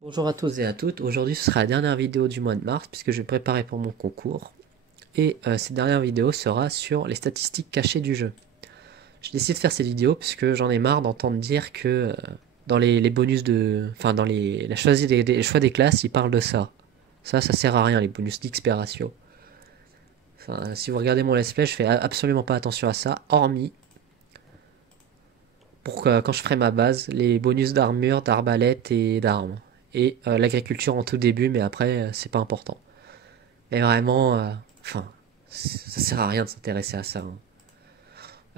Bonjour à tous et à toutes, aujourd'hui ce sera la dernière vidéo du mois de mars puisque je vais préparer pour mon concours et cette dernière vidéo sera sur les statistiques cachées du jeu. J'ai décidé de faire cette vidéo puisque j'en ai marre d'entendre dire que dans les bonus de... Enfin dans la les choix des classes ils parlent de ça. Ça sert à rien les bonus d'XP ratio. Enfin, si vous regardez mon let's play je fais absolument pas attention à ça hormis pour que quand je ferai ma base les bonus d'armure, d'arbalète et d'armes. Et l'agriculture en tout début mais après c'est pas important. Mais vraiment, enfin, ça sert à rien de s'intéresser à ça,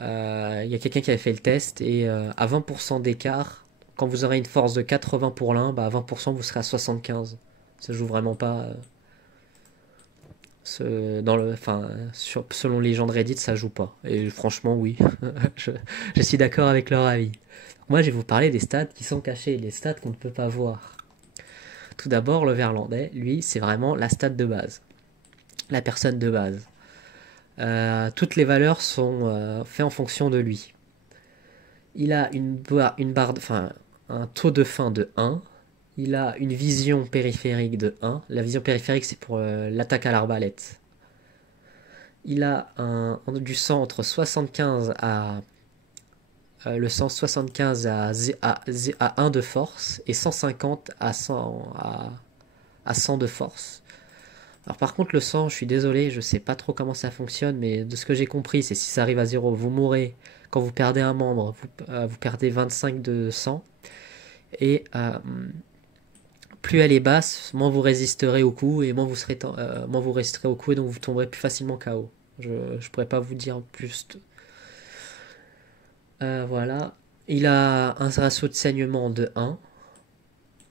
hein. Il y a quelqu'un qui avait fait le test et à 20% d'écart, quand vous aurez une force de 80 pour l'un, bah à 20% vous serez à 75. Ça joue vraiment pas. Enfin, selon les gens de Reddit, ça joue pas. Et franchement, oui, je, je suis d'accord avec leur avis. Moi, je vais vous parler des stats qui sont cachés, les stats qu'on ne peut pas voir. Tout d'abord, le Verlandais, lui, c'est vraiment la stat de base, la personne de base. Toutes les valeurs sont faites en fonction de lui. Il a une barre enfin, un taux de fin de 1. Il a une vision périphérique de 1. La vision périphérique, c'est pour l'attaque à l'arbalète. Il a du sang entre 75 à le sang 75 à 1 de force et 150 à 100, à 100 de force. Alors par contre le sang, je suis désolé, je sais pas trop comment ça fonctionne, mais de ce que j'ai compris, c'est si ça arrive à 0, vous mourrez. Quand vous perdez un membre, vous perdez 25 de sang. Et plus elle est basse, moins vous résisterez au coup, et moins vous resterez au coup, et donc vous tomberez plus facilement KO. Je pourrais pas vous dire plus. Voilà. Il a un ratio de saignement de 1,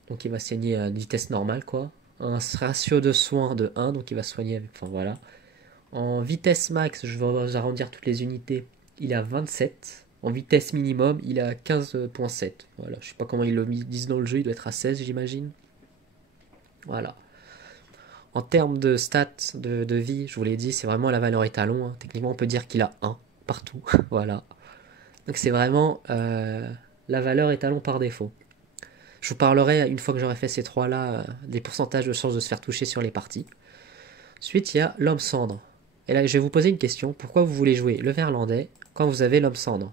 donc il va saigner à une vitesse normale, quoi. Un ratio de soin de 1, donc il va soigner avec... Enfin voilà. En vitesse max, je vais vous arrondir toutes les unités, il a 27. En vitesse minimum, il a 15,7. Voilà, je sais pas comment ils le disent dans le jeu, il doit être à 16, j'imagine. Voilà. En termes de stats de vie, je vous l'ai dit, c'est vraiment la valeur étalon, hein. Techniquement, on peut dire qu'il a 1 partout. Voilà. Donc c'est vraiment la valeur étalon par défaut. Je vous parlerai, une fois que j'aurai fait ces trois-là, des pourcentages de chances de se faire toucher sur les parties. Ensuite, il y a l'homme cendre. Et là, je vais vous poser une question. Pourquoi vous voulez jouer le Verlandais quand vous avez l'homme cendre?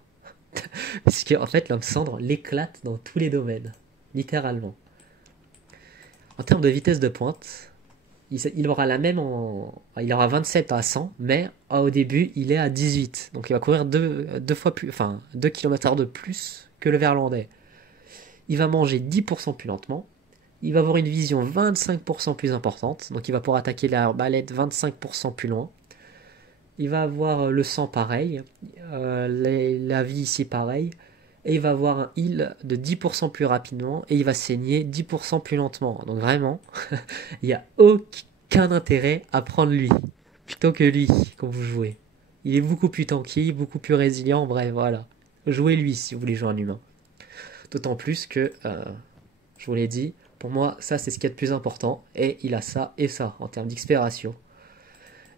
Parce qu'en fait, l'homme cendre l'éclate dans tous les domaines. Littéralement. En termes de vitesse de pointe, il aura la même il aura 27 à 100, mais au début, il est à 18. Donc il va courir deux fois plus, enfin, 2 km/h de plus que le Verlandais. Il va manger 10% plus lentement. Il va avoir une vision 25% plus importante. Donc il va pouvoir attaquer l'arbalète 25% plus loin. Il va avoir le sang pareil, la vie ici pareil, et il va avoir un heal de 10% plus rapidement, et il va saigner 10% plus lentement. Donc vraiment, il n'y a aucun intérêt à prendre lui, plutôt que lui, quand vous jouez. Il est beaucoup plus tanky, beaucoup plus résilient, bref, voilà. Jouez lui si vous voulez jouer un humain. D'autant plus que, je vous l'ai dit, pour moi, ça c'est ce qu'il y a de plus important, et il a ça et ça, en termes d'XP ratio.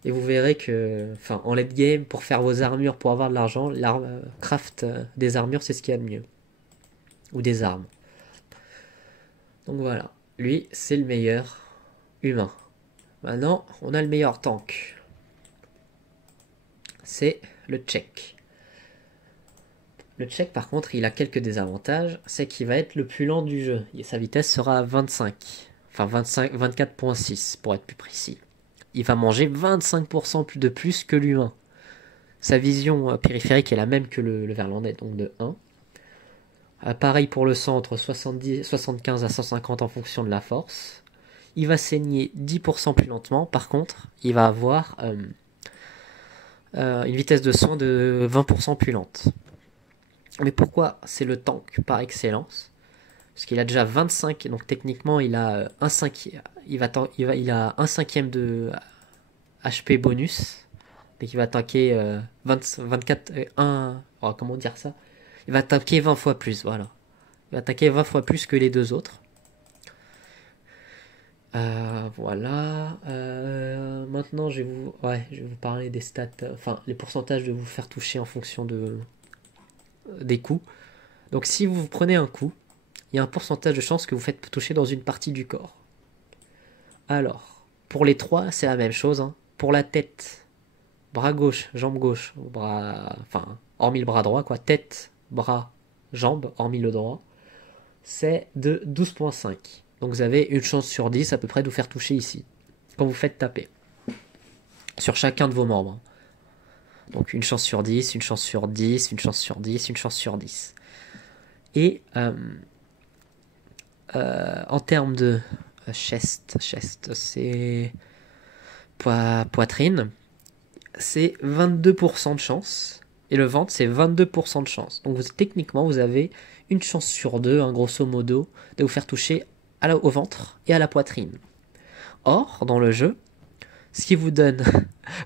Et vous verrez que, enfin, en late game, pour faire vos armures, pour avoir de l'argent, craft des armures, c'est ce qu'il y a de mieux. Ou des armes. Donc voilà. Lui, c'est le meilleur humain. Maintenant, on a le meilleur tank. C'est le Tchèque. Le Tchèque, par contre, il a quelques désavantages. C'est qu'il va être le plus lent du jeu. Et sa vitesse sera à 25. Enfin, 24,6 pour être plus précis. Il va manger 25% de plus que l'humain. Sa vision périphérique est la même que le Verlandais, donc de 1. Pareil pour le centre, 75 à 150 en fonction de la force. Il va saigner 10% plus lentement. Par contre, il va avoir une vitesse de soin de 20% plus lente. Mais pourquoi c'est le tank par excellence? Parce qu'il a déjà 25, donc techniquement il a un cinquième, il a un cinquième de HP bonus. Donc il va tanker 24, 1, oh, comment dire ça? Il va tanker 20 fois plus, voilà. Il va attaquer 20 fois plus que les deux autres. Voilà. Maintenant, je vais vous parler des stats, enfin, les pourcentages de vous faire toucher en fonction des coups. Donc, si vous prenez un coup, il y a un pourcentage de chance que vous faites toucher dans une partie du corps. Alors, pour les 3, c'est la même chose. Hein. Pour la tête, bras gauche, jambe gauche, bras, enfin, hormis le bras droit, quoi. Tête, bras, jambe, hormis le droit, c'est de 12,5. Donc vous avez une chance sur 10 à peu près de vous faire toucher ici, quand vous faites taper. Sur chacun de vos membres. Donc une chance sur 10, une chance sur 10, une chance sur 10, une chance sur 10. Et en termes de chest, c'est poitrine, c'est 22% de chance. Et le ventre, c'est 22% de chance. Donc techniquement, vous avez une chance sur 2, hein, grosso modo, de vous faire toucher au ventre et à la poitrine. Or, dans le jeu, ce qui vous donne,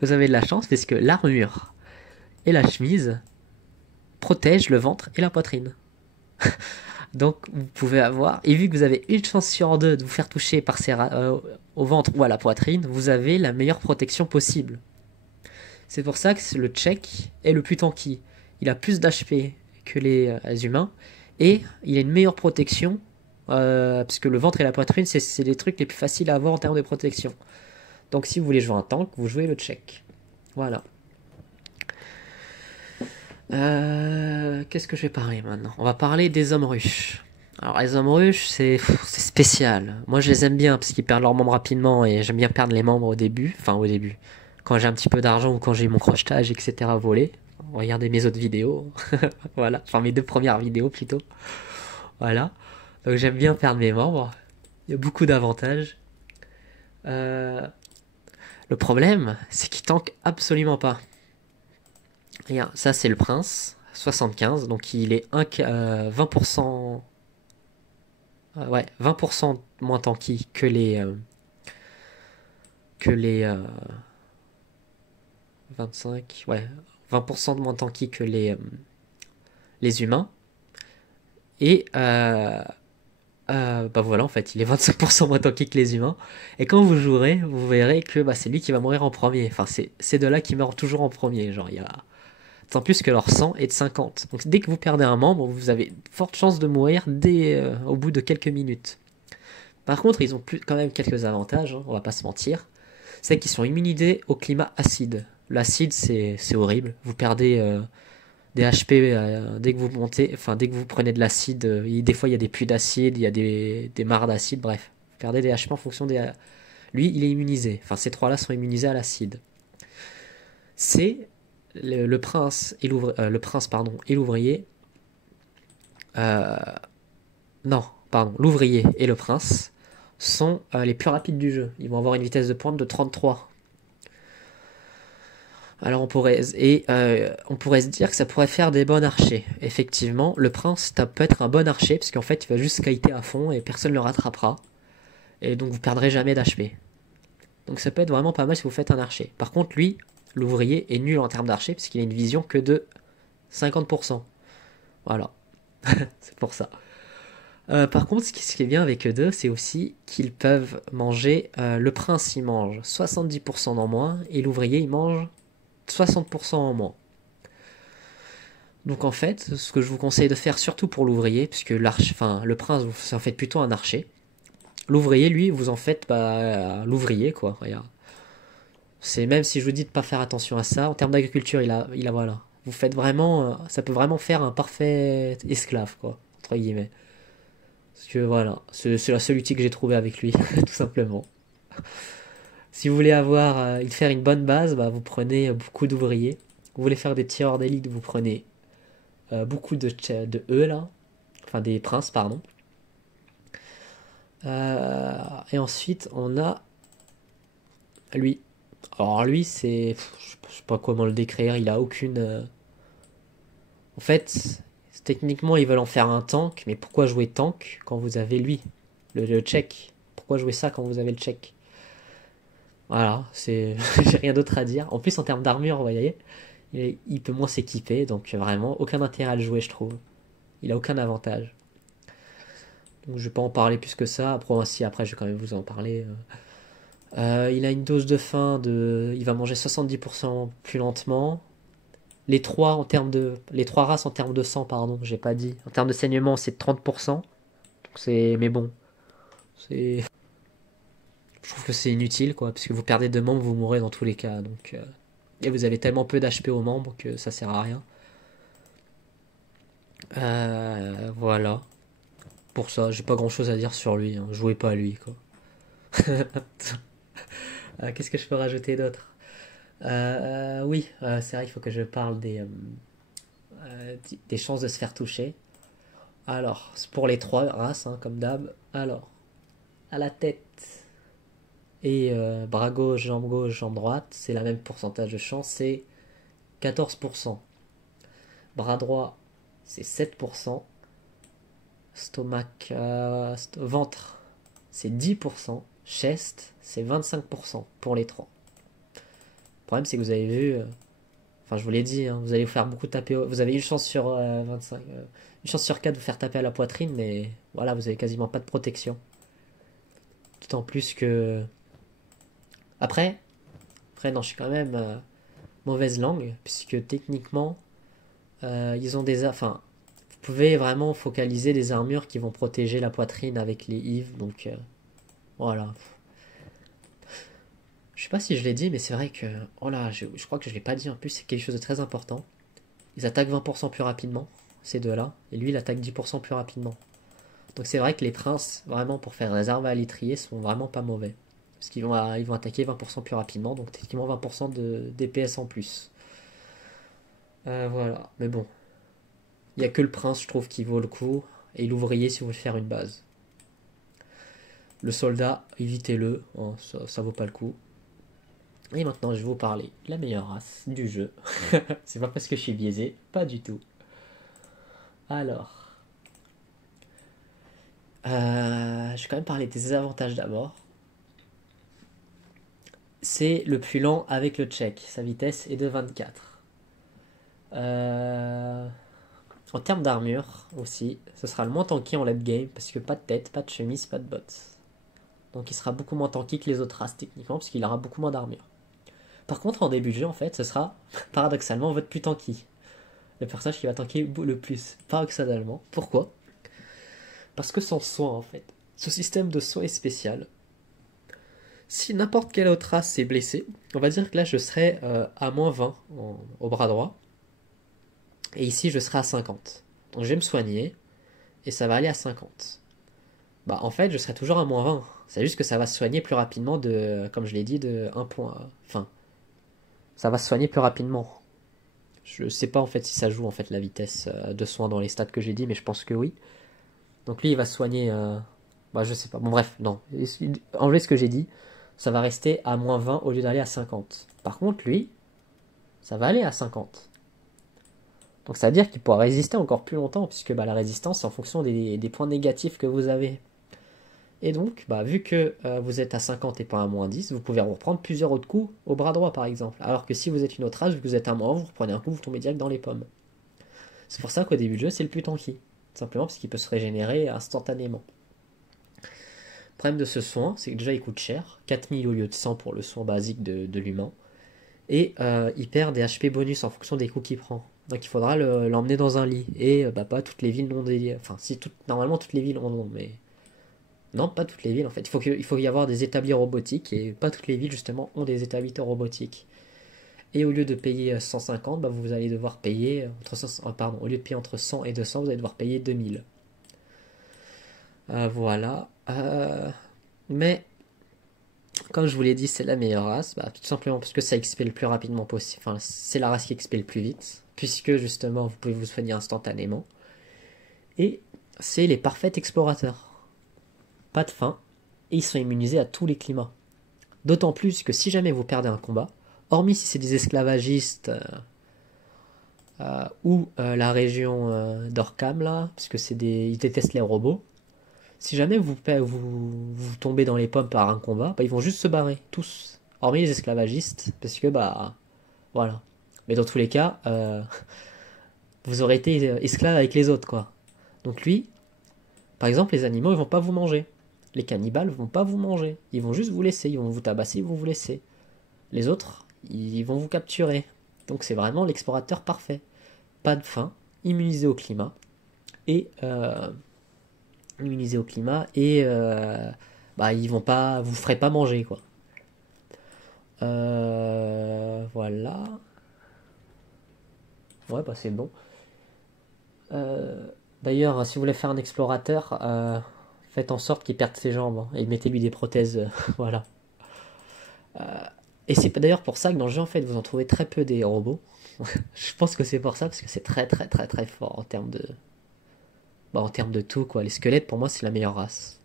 vous avez de la chance, parce que l'armure et la chemise protègent le ventre et la poitrine. Donc vous pouvez avoir, et vu que vous avez une chance sur 2 de vous faire toucher par au ventre ou à la poitrine, vous avez la meilleure protection possible. C'est pour ça que le tchèque est le plus tanky. Il a plus d'HP que les humains, et il a une meilleure protection, parce que le ventre et la poitrine, c'est les trucs les plus faciles à avoir en termes de protection. Donc si vous voulez jouer un tank, vous jouez le tchèque. Voilà. Qu'est-ce que je vais parler maintenant? On va parler des hommes ruches. Alors les hommes ruches, c'est spécial. Moi je les aime bien parce qu'ils perdent leurs membres rapidement et j'aime bien perdre les membres au début. Enfin au début. Quand j'ai un petit peu d'argent ou quand j'ai mon crochetage, etc. volé. Regardez mes autres vidéos. Voilà. Enfin mes 2 premières vidéos plutôt. Voilà. Donc j'aime bien perdre mes membres. Il y a beaucoup d'avantages. Le problème, c'est qu'ils tankent absolument pas. Regarde, ça c'est le prince, 75, donc il est 20%, ouais, 20% moins tanky que les 25, ouais, 20% de moins tanky que les humains. Et bah voilà, en fait, il est 25% moins tanky que les humains. Et quand vous jouerez, vous verrez que bah, c'est lui qui va mourir en premier. Enfin, c'est de là qui meurt toujours en premier. Genre, il y a tant plus que leur sang est de 50. Donc dès que vous perdez un membre, vous avez de fortes chances de mourir au bout de quelques minutes. Par contre, ils ont quand même quelques avantages, hein, on va pas se mentir. C'est qu'ils sont immunisés au climat acide. L'acide, c'est horrible. Vous perdez des HP dès que vous montez, enfin dès que vous prenez de l'acide. Des fois, il y a des puits d'acide, il y a des mares d'acide, bref. Vous perdez des HP en fonction des... Lui, il est immunisé. Enfin, ces trois-là sont immunisés à l'acide. C'est le prince et l'ouvrier. Non, pardon, l'ouvrier et le prince sont les plus rapides du jeu. Ils vont avoir une vitesse de pointe de 33. Alors on pourrait se dire que ça pourrait faire des bons archers. Effectivement, le prince peut être un bon archer parce qu'en fait il va juste kiter à fond et personne ne le rattrapera. Et donc vous perdrez jamais d'HP. Donc ça peut être vraiment pas mal si vous faites un archer. Par contre lui, l'ouvrier est nul en termes d'archer parce qu'il a une vision que de 50%. Voilà. C'est pour ça. Par contre, ce qui est bien avec eux deux, c'est aussi qu'ils peuvent manger... le prince, il mange 70% en moins et l'ouvrier, il mange 60% en moins. Donc en fait, ce que je vous conseille de faire, surtout pour l'ouvrier, puisque le prince, vous en faites plutôt un archer. L'ouvrier, lui, vous en faites l'ouvrier, quoi. Regarde. C'est même si je vous dis de pas faire attention à ça, en termes d'agriculture, il a voilà. Vous faites vraiment, ça peut vraiment faire un parfait esclave, quoi, entre guillemets. Parce que voilà, c'est la seule outil que j'ai trouvé avec lui, tout simplement. Si vous voulez faire une bonne base, bah, vous prenez beaucoup d'ouvriers. Vous voulez faire des tireurs d'élite, vous prenez beaucoup de E là, enfin des princes, pardon. Et ensuite, on a lui. Alors lui, je sais pas comment le décrire, il a aucune... En fait, techniquement, ils veulent en faire un tank, mais pourquoi jouer tank quand vous avez lui, le tchèque? Pourquoi jouer ça quand vous avez le tchèque? Voilà, j'ai rien d'autre à dire. En plus, en termes d'armure, vous voyez, il peut moins s'équiper, donc vraiment, aucun intérêt à le jouer, je trouve. Il a aucun avantage. Donc je vais pas en parler plus que ça. Après, je vais quand même vous en parler. Il a une dose de faim il va manger 70% plus lentement. Les trois races en termes de sang, pardon, j'ai pas dit. En termes de saignement, c'est 30%. Mais bon, c'est, je trouve que c'est inutile, quoi, parce que vous perdez 2 membres, vous mourrez dans tous les cas, donc, et vous avez tellement peu d'HP aux membres que ça sert à rien. Voilà. Pour ça, j'ai pas grand chose à dire sur lui, hein. Jouez pas à lui, quoi. Qu'est-ce que je peux rajouter d'autre? Oui, c'est vrai, il faut que je parle des chances de se faire toucher. Alors, c'est pour les trois races, hein, comme d'hab. Alors, à la tête et bras gauche, jambe droite, c'est la même pourcentage de chance, c'est 14%. Bras droit, c'est 7%. Stomac, ventre, c'est 10%. Chest, c'est 25% pour les trois. Le problème, c'est que vous avez vu, enfin, je vous l'ai dit, hein, vous allez vous faire beaucoup taper. Vous avez une chance sur 25, une chance sur 4 de vous faire taper à la poitrine, mais voilà, vous avez quasiment pas de protection. D'autant plus que. Après, non, je suis quand même mauvaise langue, puisque techniquement, ils ont des. Enfin, vous pouvez vraiment focaliser des armures qui vont protéger la poitrine avec les Yves, donc voilà. Je sais pas si je l'ai dit, mais c'est vrai que. Oh là, je crois que je l'ai pas dit en plus, c'est quelque chose de très important. Ils attaquent 20% plus rapidement, ces deux-là, et lui il attaque 10% plus rapidement. Donc c'est vrai que les princes, vraiment pour faire des armes à l'étrier, sont vraiment pas mauvais. Parce ils vont attaquer 20% plus rapidement, donc techniquement 20% de DPS en plus. Voilà, mais bon. Il n'y a que le prince, je trouve, qui vaut le coup, et l'ouvrier si vous voulez faire une base. Le soldat, évitez-le, hein, ça vaut pas le coup. Et maintenant, je vais vous parler de la meilleure race du jeu. C'est pas parce que je suis biaisé, pas du tout. Alors, je vais quand même parler des avantages d'abord. C'est le plus lent avec le check. Sa vitesse est de 24. En termes d'armure aussi, ce sera le moins tanky en late game parce que pas de tête, pas de chemise, pas de bottes. Donc il sera beaucoup moins tanky que les autres races techniquement parce qu'il aura beaucoup moins d'armure. Par contre, en début de jeu, en fait, ce sera paradoxalement votre plus tanky. Le personnage qui va tanker le plus, paradoxalement. Pourquoi? Parce que sans soin, en fait. Ce système de soin est spécial. Si n'importe quelle autre race s'est blessée, on va dire que là je serai à moins 20 au bras droit. Et ici je serai à 50. Donc je vais me soigner. Et ça va aller à 50. Bah en fait je serai toujours à moins 20. C'est juste que ça va se soigner plus rapidement de, comme je l'ai dit, de 1 point. Enfin, ça va se soigner plus rapidement. Je sais pas en fait si ça joue en fait la vitesse de soin dans les stats que j'ai dit, mais je pense que oui. Donc lui il va se soigner. Bah je sais pas. Bon bref, non. Enlevez ce que j'ai dit. Ça va rester à moins 20 au lieu d'aller à 50. Par contre lui, ça va aller à 50. Donc ça veut dire qu'il pourra résister encore plus longtemps, puisque bah, la résistance c'est en fonction des points négatifs que vous avez. Et donc, bah, vu que vous êtes à 50 et pas à moins 10, vous pouvez reprendre plusieurs autres coups au bras droit par exemple. Alors que si vous êtes une autre race, vu que vous êtes à moins, vous reprenez un coup, vous tombez direct dans les pommes. C'est pour ça qu'au début du jeu, c'est le plus tanky. Simplement parce qu'il peut se régénérer instantanément. Le problème de ce soin, c'est que déjà il coûte cher, 4000 au lieu de 100 pour le soin basique de l'humain. Et il perd des HP bonus en fonction des coups qu'il prend. Donc il faudra l'emmener dans un lit. Et bah, pas toutes les villes n'ont des. Enfin, si normalement toutes les villes en ont, mais. Non, pas toutes les villes en fait. Il faut y avoir des établis robotiques et pas toutes les villes justement ont des établis robotiques. Et au lieu de payer 150, bah, vous allez devoir payer entre 100, pardon, au lieu de payer entre 100 et 200, vous allez devoir payer 2000. Voilà. Mais comme je vous l'ai dit, c'est la meilleure race, bah, tout simplement parce que ça XP le plus rapidement possible. Enfin, c'est la race qui XP le plus vite, puisque justement vous pouvez vous soigner instantanément. Et c'est les parfaits explorateurs. Pas de faim, et ils sont immunisés à tous les climats. D'autant plus que si jamais vous perdez un combat, hormis si c'est des esclavagistes ou la région d'Orcam là, parce que ils détestent les robots. Si jamais vous tombez dans les pommes par un combat, bah, ils vont juste se barrer, tous. Hormis les esclavagistes, parce que bah voilà. Mais dans tous les cas, vous aurez été esclave avec les autres quoi. Donc lui, par exemple, les animaux ils vont pas vous manger. Les cannibales vont pas vous manger. Ils vont juste vous laisser, ils vont vous tabasser, ils vont vous laisser. Les autres, ils vont vous capturer. Donc c'est vraiment l'explorateur parfait. Pas de faim, immunisé au climat et immunisés au climat, et bah, ils vont pas, vous ferez pas manger, quoi. Voilà. Ouais, bah c'est bon. Euh, D'ailleurs, si vous voulez faire un explorateur, faites en sorte qu'il perde ses jambes, hein, et mettez-lui des prothèses. Voilà. Et c'est d'ailleurs pour ça que dans le jeu, en fait, vous en trouvez très peu des robots. Je pense que c'est pour ça, parce que c'est très très très très fort en termes de, bah, en termes de tout, quoi. Les squelettes, pour moi, c'est la meilleure race.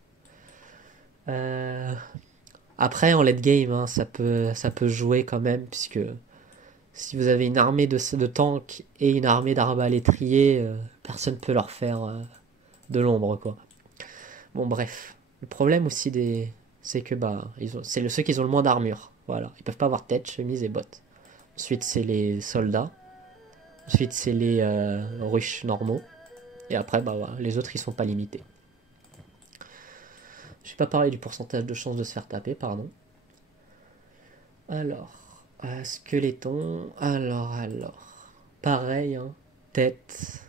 Euh, Après, en late game, hein, ça peut jouer quand même, puisque si vous avez une armée de tanks et une armée d'arbalétriers, personne ne peut leur faire de l'ombre, quoi. Bon, bref. Le problème aussi c'est que bah, c'est ceux qui ont le moins d'armure. Voilà. Ils peuvent pas avoir tête, chemise et bottes. Ensuite, c'est les soldats. Ensuite, c'est les rushs normaux. Et après, bah, voilà, les autres, ils sont pas limités. Je vais pas parler du pourcentage de chances de se faire taper, pardon. Alors, squeletton. Alors. Pareil, hein. Tête.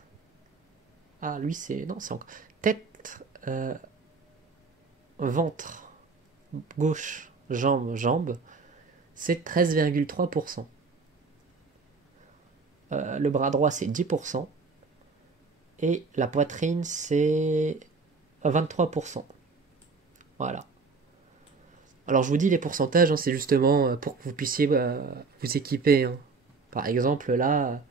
Ah, lui, c'est. Non, c'est encore. Tête, ventre, gauche, jambe. C'est 13,3%. Le bras droit, c'est 10%. Et la poitrine, c'est 23%. Voilà. Alors je vous dis les pourcentages, hein, c'est justement pour que vous puissiez vous équiper, hein. Par exemple là,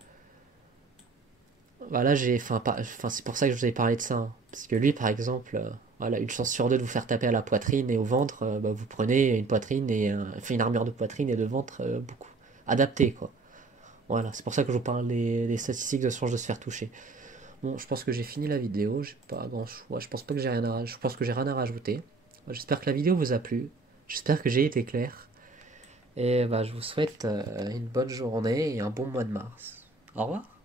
voilà j'ai, enfin c'est pour ça que je vous ai parlé de ça, hein. Parce que lui par exemple, voilà une chance sur deux de vous faire taper à la poitrine et au ventre, bah, vous prenez une poitrine et enfin une armure de poitrine et de ventre beaucoup adaptée, quoi. Voilà, c'est pour ça que je vous parle des statistiques de chances de se faire toucher. Bon, je pense que j'ai fini la vidéo, j'ai pas grand choix, je pense pas que je pense que j'ai rien à rajouter. J'espère que la vidéo vous a plu, j'espère que j'ai été clair. Et bah, je vous souhaite une bonne journée et un bon mois de mars. Au revoir.